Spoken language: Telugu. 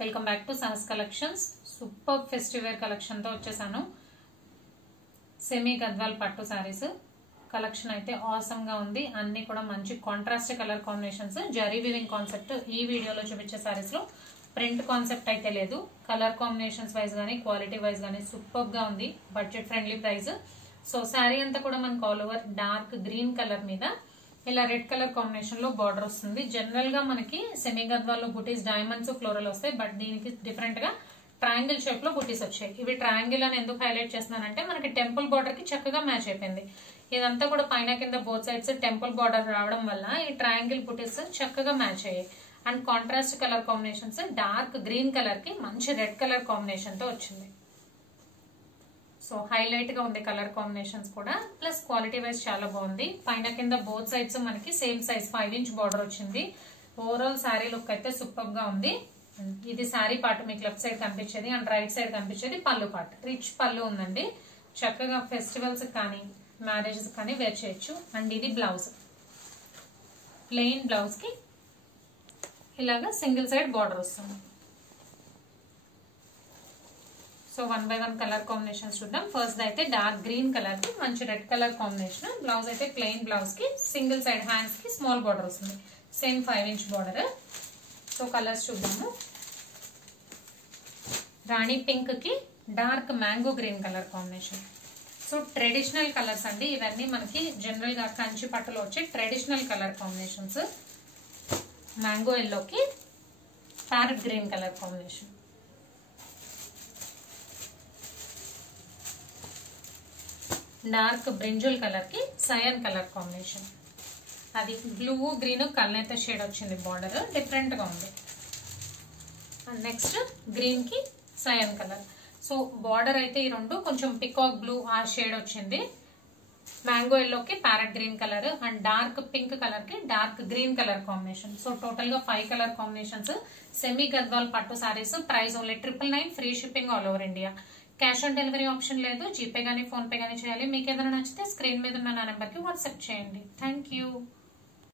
Welcome back to Sahas collections. Super festive wear collection తో వచ్చేసాను. సెమీ గద్వాల్ పట్టు సారీస్ కలెక్షన్ అయితే ఆసమ్ గా ఉంది. అన్ని కూడా మంచి contrast colour combinations, zari weaving concept. ఈ వీడియోలో చూపించే సారీస్ లో ప్రింట్ కాన్సెప్ట్ అయితే లేదు. కలర్ కాంబినేషన్స్ వైజ్ గానీ క్వాలిటీ వైజ్ గానీ సూపర్ గా ఉంది. Budget friendly price. So sari అంతా కూడా మనకు all over dark green colour మీద ఇలా రెడ్ కలర్ కాంబినేషన్ లో బార్డర్ వస్తుంది. జనరల్ గా మనకి సెమీ గద్వాల్లో బుటీస్ డైమండ్స్ ఫ్లోరల్ వస్తాయి, బట్ దీనికి డిఫరెంట్ గా ట్రయాంగిల్ షేప్ లో బుటీస్ వచ్చాయి. ఇవి ట్రయాంగిల్ అని ఎందుకు హైలైట్ చేస్తున్నానంటే మనకి టెంపుల్ బార్డర్ కి చక్కగా మ్యాచ్ అయిపోయింది. ఇదంతా కూడా పైన కింద బోత్ సైడ్స్ టెంపుల్ బార్డర్ రావడం వల్ల ఈ ట్రయాంగిల్ బుటీస్ చక్కగా మ్యాచ్ అయ్యాయి. And contrast colour combinations dark green colour కి మంచి రెడ్ కలర్ కాంబినేషన్ తో వచ్చింది. సో హైలైట్ గా ఉంది కలర్ కాంబినేషన్స్ కూడా, ప్లస్ క్వాలిటీ వైజ్ చాలా బాగుంది. పైన కింద బోత్ సైడ్స్ మనకి సేమ్ సైజ్ 5 ఇంచ్ బార్డర్ వచ్చింది. ఓవరాల్ శారీ లుక్ అయితే సూపర్ గా ఉంది. ఇది శారీ పార్ట్ మీకు లెఫ్ట్ సైడ్ కనిపించేది అండ్ రైట్ సైడ్ కనిపించేది పళ్ళు పార్ట్. రిచ్ పళ్ళు ఉందండి. చక్కగా ఫెస్టివల్స్ కానీ మ్యారేజెస్ కానీ వేర్ చేయొచ్చు. అండ్ ఇది బ్లౌజ్, ప్లెయిన్ బ్లౌజ్ కి ఇలాగా సింగిల్ సైడ్ బార్డర్ వస్తుంది. సో 1 by 1 కలర్ కాంబినేషన్ చూద్దాం. ఫస్ట్ అయితే డార్క్ గ్రీన్ కలర్ కి మంచి రెడ్ కలర్ కాంబినేషన్. బ్లౌజ్ అయితే ప్లెయిన్ బ్లౌజ్ కి సింగిల్ సైడ్ హ్యాండ్స్ కి స్మాల్ బార్డర్ వస్తుంది. Same 5 inch border. So colours చూద్దాము. రాణి పింక్ కి dark mango green colour combination. So traditional colours అండి ఇవన్నీ. మనకి జనరల్ గా కంచి పట్టులో వచ్చే ట్రెడిషనల్ కలర్ కాంబినేషన్స్. మ్యాంగో ఎల్లోకి parrot green colour combination. Dark brinjal colour కి సయన్ కలర్ కాంబినేషన్. అది బ్లూ గ్రీన్ కల్నేత షేడ్ వచ్చింది. బార్డర్ డిఫరెంట్ గా ఉంది. నెక్స్ట్ గ్రీన్ కి సయన్ కలర్. సో బార్డర్ అయితే ఈ రెండు కొంచెం పికాక్ బ్లూ ఆ షేడ్ వచ్చింది. మ్యాంగో ఎల్లోకి parrot green colour and dark pink colour కి dark green colour combination. So total గా 5 కలర్ కాంబినేషన్స్. సెమీ గద్వాల్ పట్టు saris. Price only 999. Free shipping all over India. Cash on delivery option లేదు. జీపే గానీ ఫోన్ పే గానీ చేయాలి. మీకు ఏదైనా నచ్చితే స్క్రీన్ మీద ఉన్న నా నెంబర్ కి వాట్సాప్ చేయండి. Thank you.